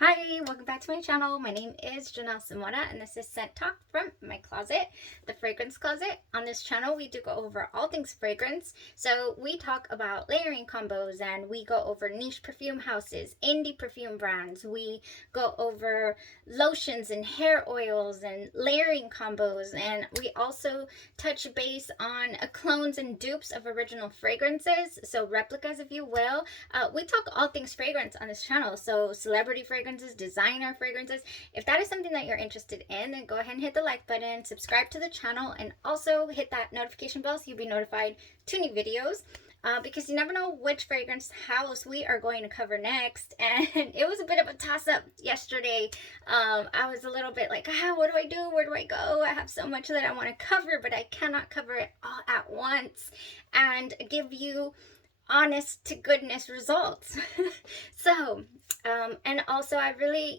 Hi, welcome back to my channel. My name is Janelle Simona and this is Scent Talk from my closet, the fragrance closet. On this channel, we do go over all things fragrance. So we talk about layering combos and we go over niche perfume houses, indie perfume brands. We go over lotions and hair oils and layering combos. And we also touch base on clones and dupes of original fragrances. So replicas, if you will. We talk all things fragrance on this channel. So celebrity fragrances, designer fragrances. If that is something that you're interested in, then go ahead and hit the like button, subscribe to the channel, and also hit that notification bell so you'll be notified to new videos. Because you never know which fragrance house we are going to cover next. And it was a bit of a toss-up yesterday. I was a little bit like, what do I do? Where do I go? I have so much that I want to cover, but I cannot cover it all at once and give you honest to goodness results. So, and also I really,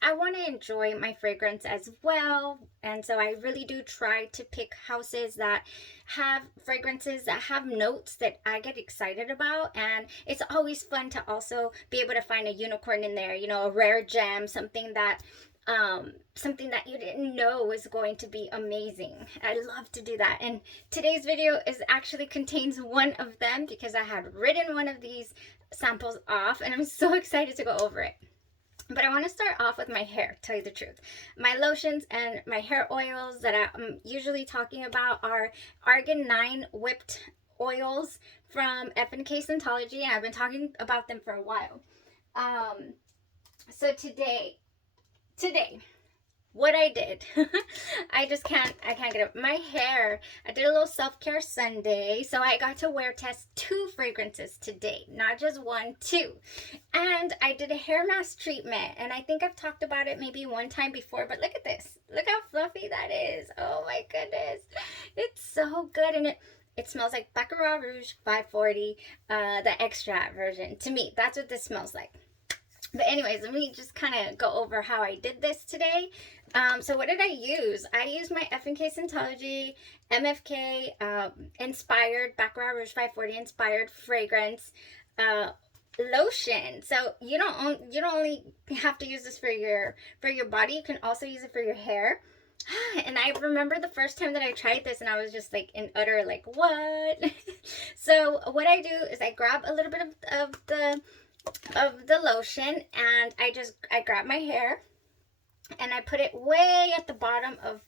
I want to enjoy my fragrance as well. And so I really do try to pick houses that have fragrances that have notes that I get excited about. And it's always fun to also be able to find a unicorn in there, a rare gem, something that you didn't know was going to be amazing. I love to do that. And today's video actually contains one of them because I had written one of these samples off and I'm so excited to go over it. But I want to start off with my hair, tell you the truth. My lotions and my hair oils that I'm usually talking about are Argan 9 whipped oils from F&K Scentology, and I've been talking about them for a while. So today, what I did, I can't get it. My hair, I did a little self-care Sunday, so I got to wear test 2 fragrances today, not just 1, 2. And I did a hair mask treatment, and I think I've talked about it maybe one time before, but look at this. Look how fluffy that is. Oh my goodness. It's so good, and it smells like Baccarat Rouge 540, the extra version. To me, that's what this smells like. But anyways, let me just kind of go over how I did this today. So what did I use? I used my F&K Scentology MFK inspired Baccarat Rouge 540 inspired fragrance lotion. So you don't only have to use this for your body. You can also use it for your hair. And I remember the first time that I tried this and I was just like in utter like, what? So what I do is I grab a little bit of the lotion and I grab my hair and I put it way at the bottom of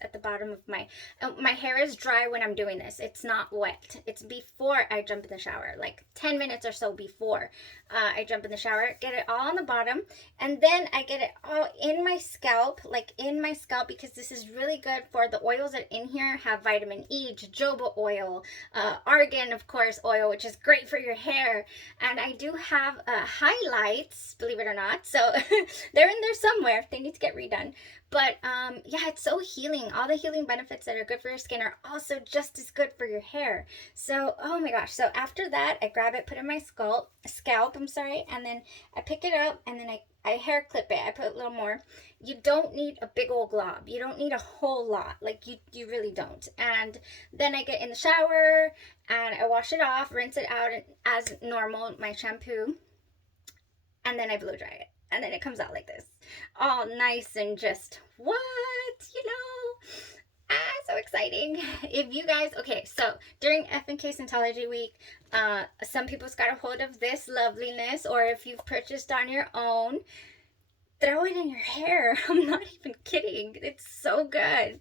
at the bottom of my hair is dry when I'm doing this. It's not wet. It's before I jump in the shower, like 10 minutes or so before I jump in the shower. Get it all on the bottom, and then I get it all in my scalp, because this is really good for the oils that in here have vitamin E, jojoba oil, argan, of course, oil, which is great for your hair. And I do have highlights, believe it or not, so they're in there somewhere. They need to get redone. But yeah, it's so healing. All the healing benefits that are good for your skin are also just as good for your hair. So, oh my gosh. So after that, I grab it, put it in my scalp, and then I pick it up and then I hair clip it. I put a little more. You don't need a big old glob. You don't need a whole lot. Like you really don't. And then I get in the shower and I wash it off, rinse it out as normal, my shampoo. And then I blow dry it. And then it comes out like this, all nice and just, what, so exciting. If you guys, okay, so during F&K Scentology week, some people's got a hold of this loveliness, or if you've purchased on your own, throw it in your hair. I'm not even kidding. It's so good.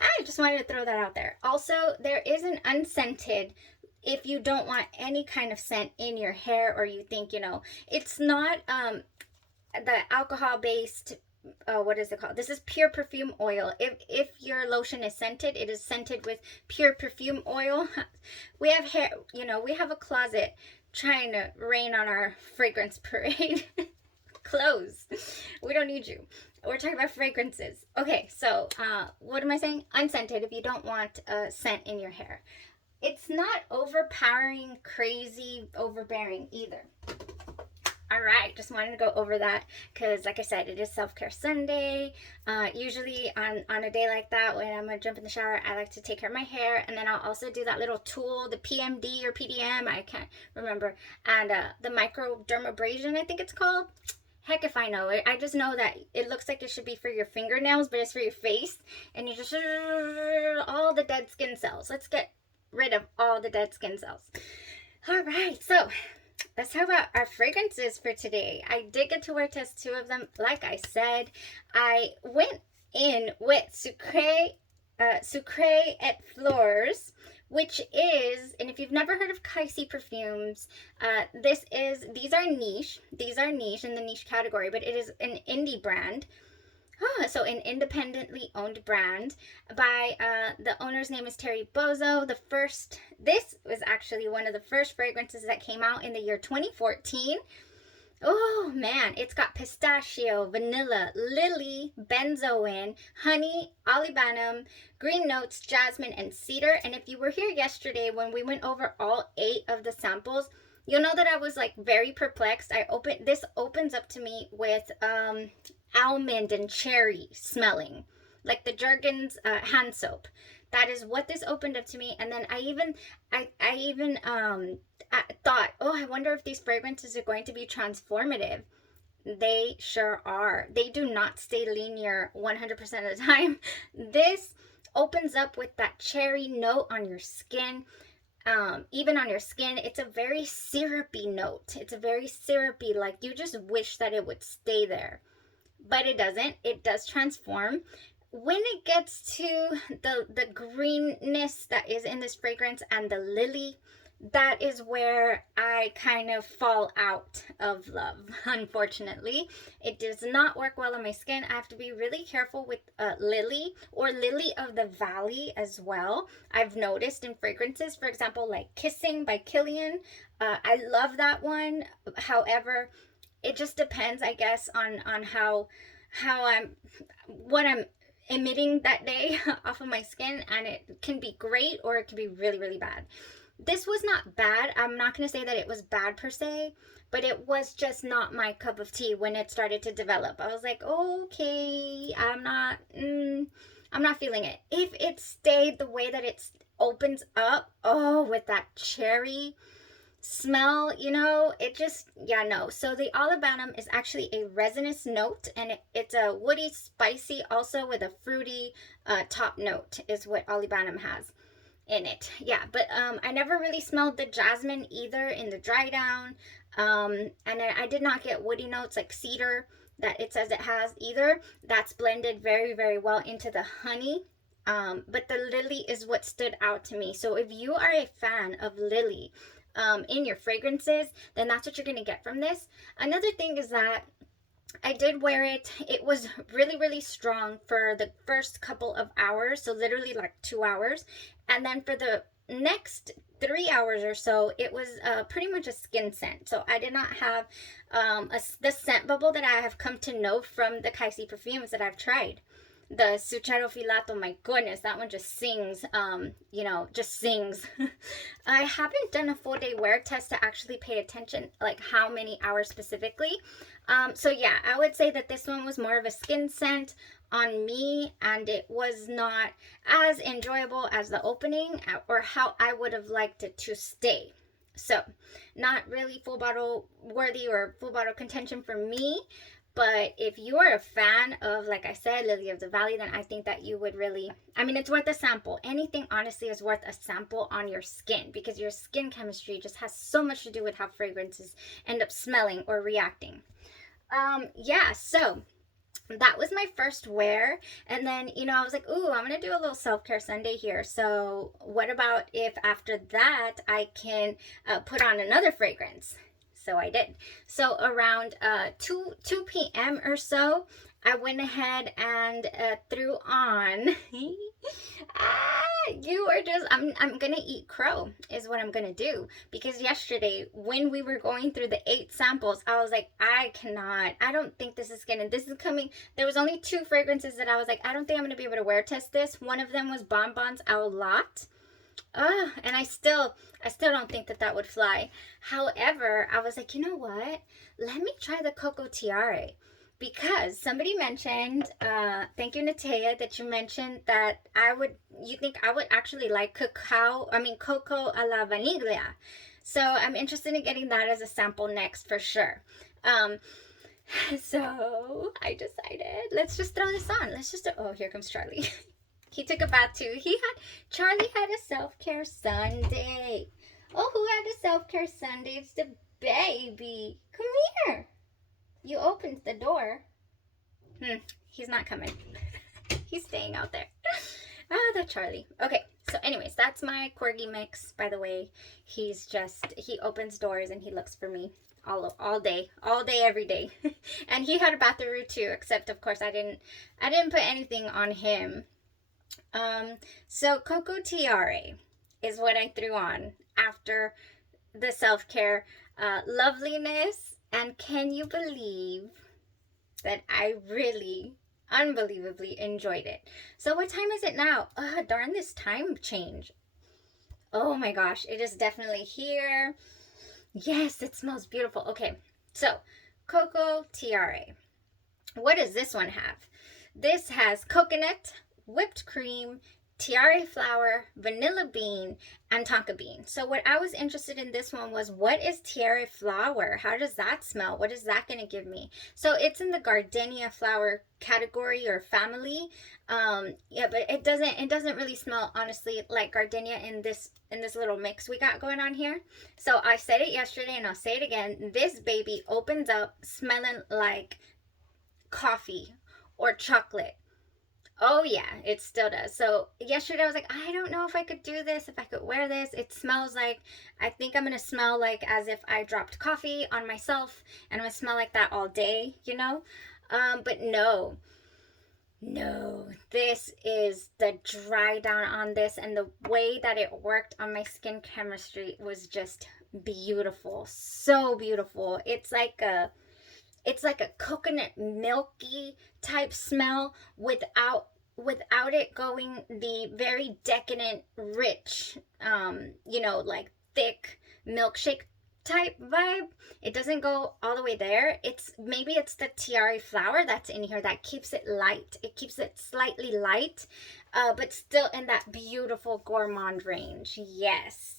I just wanted to throw that out there. Also, there is an unscented, if you don't want any kind of scent in your hair, or you think, it's not, the alcohol based what is it called? This is pure perfume oil. If your lotion is scented, it is scented with pure perfume oil. We have hair, we have a closet trying to rain on our fragrance parade. Clothes. We don't need you. We're talking about fragrances. Okay, so what am I saying? Unscented, if you don't want a scent in your hair. It's not overpowering, crazy, overbearing either. All right, just wanted to go over that because, like I said, it is self-care Sunday. Usually on a day like that, when I'm going to jump in the shower, I like to take care of my hair. And then I'll also do that little tool, the PMD or PDM, I can't remember. And the microdermabrasion, I think it's called. Heck if I know. I just know that it looks like it should be for your fingernails, but it's for your face. And you just, all the dead skin cells. Let's get rid of all the dead skin cells. All right, so let's talk about our fragrances for today. I did get to wear test 2 of them. Like I said, I went in with Sucre et Fleurs, which is, and if you've never heard of KYSE Perfumes, these are niche in the niche category, but it is an indie brand. So an independently owned brand by the owner's name is Terry Bozo. This was actually one of the first fragrances that came out in the year 2014. Oh man, it's got pistachio, vanilla, lily, benzoin, honey, olibanum, green notes, jasmine, and cedar. And if you were here yesterday when we went over all 8 of the samples, you'll know that I was like very perplexed. This opens up to me with almond and cherry smelling, like the Jergens hand soap. That is what this opened up to me. And then I even thought, oh, I wonder if these fragrances are going to be transformative. They sure are. They do not stay linear 100% of the time. This opens up with that cherry note on your skin. Even on your skin, it's a very syrupy note. It's a very syrupy, like you just wish that it would stay there. But it doesn't. It does transform. When it gets to the greenness that is in this fragrance and the lily, that is where I kind of fall out of love, unfortunately. It does not work well on my skin. I have to be really careful with lily or lily of the valley as well. I've noticed in fragrances, for example, like Kissing by Kilian. I love that one. However, it just depends, I guess, on what I'm emitting that day off of my skin, and it can be great or it can be really, really bad. This was not bad. I'm not going to say that it was bad per se, but it was just not my cup of tea when it started to develop. I was like, okay, I'm not feeling it. If it stayed the way that it opens up, oh, with that cherry smell, you know, it just, yeah, no. So the olibanum is actually a resinous note, and it's a woody, spicy, also with a fruity top note is what olibanum has in it. Yeah, but I never really smelled the jasmine either in the dry down, and I did not get woody notes like cedar that it says it has either. That's blended very, very well into the honey. But the lily is what stood out to me. So if you are a fan of lily in your fragrances, then that's what you're going to get from this. Another thing is that I did wear it. It was really, really strong for the first couple of hours, so literally like 2 hours. And then for the next 3 hours or so, it was pretty much a skin scent. So I did not have the scent bubble that I have come to know from the KYSE perfumes that I've tried. The ZUCHERRO FILATO, my goodness, that one just sings, you know, just sings. I haven't done a full day wear test to actually pay attention, like how many hours specifically. So yeah, I would say that this one was more of a skin scent on me, and it was not as enjoyable as the opening or how I would have liked it to stay. So not really full bottle worthy or full bottle contention for me. But if you are a fan of, like I said, Lily of the Valley, then I think that you would really, I mean, it's worth a sample. Anything, honestly, is worth a sample on your skin, because your skin chemistry just has so much to do with how fragrances end up smelling or reacting. Yeah, so that was my first wear. And then, you know, I was like, ooh, I'm going to do a little self-care Sunday here. So what about if after that I can put on another fragrance? So I did. So around 2 p.m. or so, I went ahead and threw on, I'm going to eat crow is what I'm going to do. Because yesterday, when we were going through the 8 samples, I was like, I don't think this is coming. There was only 2 fragrances that I was like, I don't think I'm going to be able to wear test this. One of them was Bonbons Au Lot. And I still don't think that would fly. However, I was like, you know what? Let me try the Cocco Tiare, because somebody mentioned, thank you, Natea, that you mentioned that you think I would actually like Coco a la Vanilla. So I'm interested in getting that as a sample next for sure. So I decided, let's just throw this on. Oh, here comes Charlie. He took a bath too. Charlie had a self-care Sunday. Oh, who had a self-care Sunday? It's the baby. Come here. You opened the door. He's not coming. He's staying out there. Oh, that Charlie. Okay, so anyways, that's my corgi mix, by the way. He opens doors and he looks for me all day, every day. And he had a bathroom too, except of course I didn't put anything on him. So Cocco Tiare is what I threw on after the self-care loveliness. And can you believe that I really unbelievably enjoyed it? So what time is it now? Darn this time change. Oh my gosh, it is definitely here. Yes, it smells beautiful. Okay, so Cocco Tiare. What does this one have? This has coconut, whipped cream, tiare flower, vanilla bean, and tonka bean. So what I was interested in this one was, what is tiare flower? How does that smell? What is that going to give me? So it's in the gardenia flower category or family. Yeah, but it doesn't really smell, honestly, like gardenia in this little mix we got going on here. So I said it yesterday and I'll say it again. This baby opens up smelling like coffee or chocolate. Oh yeah, it still does. So yesterday I was like, I don't know if I could do this, if I could wear this. It smells like, I think I'm going to smell like as if I dropped coffee on myself, and I'm going to smell like that all day, you know? But no, this is the dry down on this, and the way that it worked on my skin chemistry was just beautiful. So beautiful. It's like a coconut milky type smell without it going the very decadent, rich, you know, like thick milkshake type vibe. It doesn't go all the way there. Maybe it's the tiare flower that's in here that keeps it light. It keeps it slightly light, but still in that beautiful gourmand range. Yes,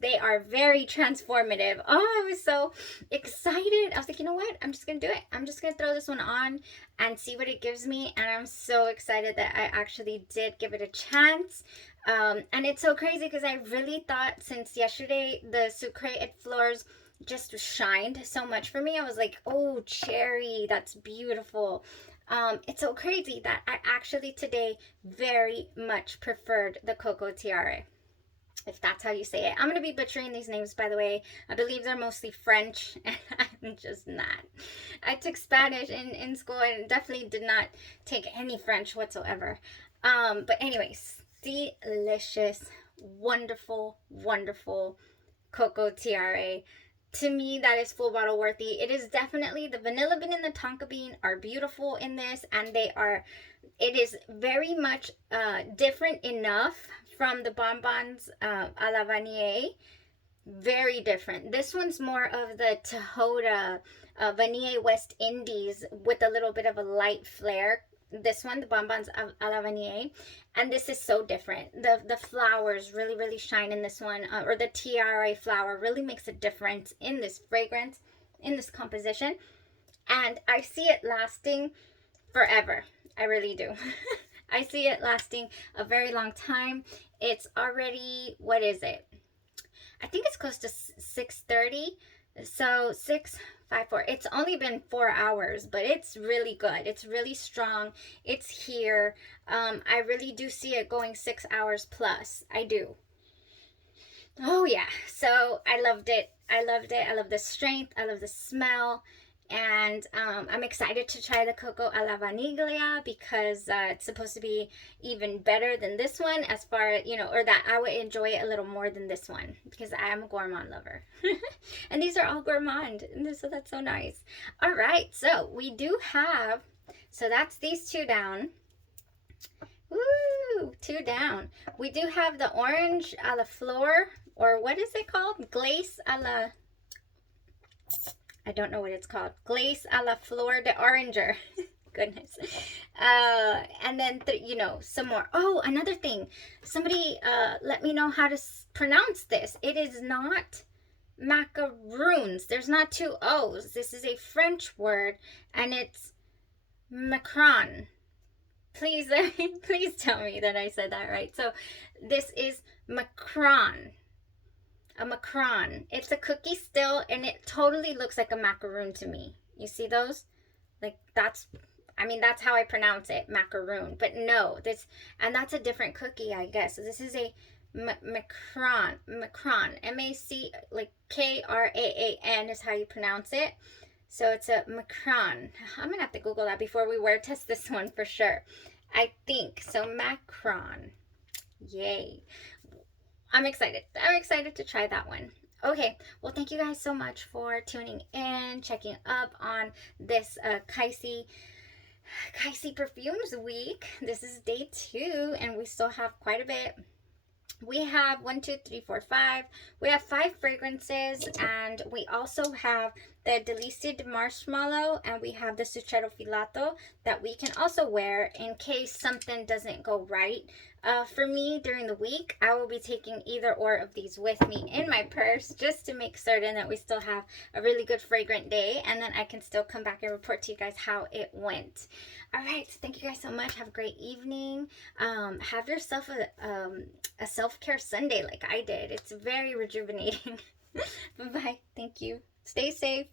they are very transformative. Oh, I was so excited. I was like, you know what? I'm just going to do it. I'm just going to throw this one on and see what it gives me. And I'm so excited that I actually did give it a chance. And it's so crazy because I really thought since yesterday the Sucre at Fleurs just shined so much for me. I was like, oh, cherry, that's beautiful. It's so crazy that I actually today very much preferred the Cocco Tiare, if that's how you say it. I'm going to be butchering these names, by the way. I believe they're mostly French, and I'm just not. I took Spanish in school and definitely did not take any French whatsoever. But anyways, delicious, wonderful, wonderful Cocco Tiare. To me, that is full bottle worthy. It is definitely, the vanilla bean and the tonka bean are beautiful in this, and it is very much different enough from the bonbons a la vanille. Very different. This one's more of the Tahota Vanille West Indies with a little bit of a light flare. This one, the bonbons a la vanille, and this is so different. The flowers really, really shine in this one, or the tiare flower really makes a difference in this fragrance, in this composition, and I see it lasting forever. I really do. I see it lasting a very long time. It's already, what is it? I think it's close to 6:30. So 6:54. It's only been 4 hours, but it's really good. It's really strong. It's here. I really do see it going 6 hours plus. I do. Oh yeah. So I loved it. I love the strength. I love the smell. And I'm excited to try the Coco a la Vaniglia because it's supposed to be even better than this one, as far, you know, or that I would enjoy it a little more than this one because I am a gourmand lover. And these are all gourmand, so that's so nice. All right, so we do have, so that's these two down. Woo, two down. We do have the orange a la fleur, or what is it called? Glace a la... I don't know what it's called. Glace a la Fleur de Oranger. Goodness. And then, you know, some more. Oh, another thing. Somebody let me know how to pronounce this. It is not macaroons. There's not two O's. This is a French word, and it's macaron. Please, please tell me that I said that right. So this is macaron. A macaron. It's a cookie still, and it totally looks like a macaroon to me. You see those? Like that's, I mean, that's how I pronounce it, macaroon. But no, and that's a different cookie, I guess. So this is a macaron, M-A-C, like K-R-A-A-N is how you pronounce it. So it's a macaron. I'm going to have to Google that before we wear test this one for sure. I think. So macaron. Yay. I'm excited. I'm excited to try that one. Okay, well, thank you guys so much for tuning in, checking up on this KYSE Perfumes week. This is day 2, and we still have quite a bit. We have 1, 2, 3, 4, 5. We have 5 fragrances, and we also have the DELIZIA Marshmallow, and we have the ZUCHERRO Filato that we can also wear in case something doesn't go right. For me, during the week, I will be taking either or of these with me in my purse just to make certain that we still have a really good fragrant day, and then I can still come back and report to you guys how it went. All right, so thank you guys so much. Have a great evening. Have yourself a self-care Sunday like I did. It's very rejuvenating. Bye-bye. Thank you. Stay safe.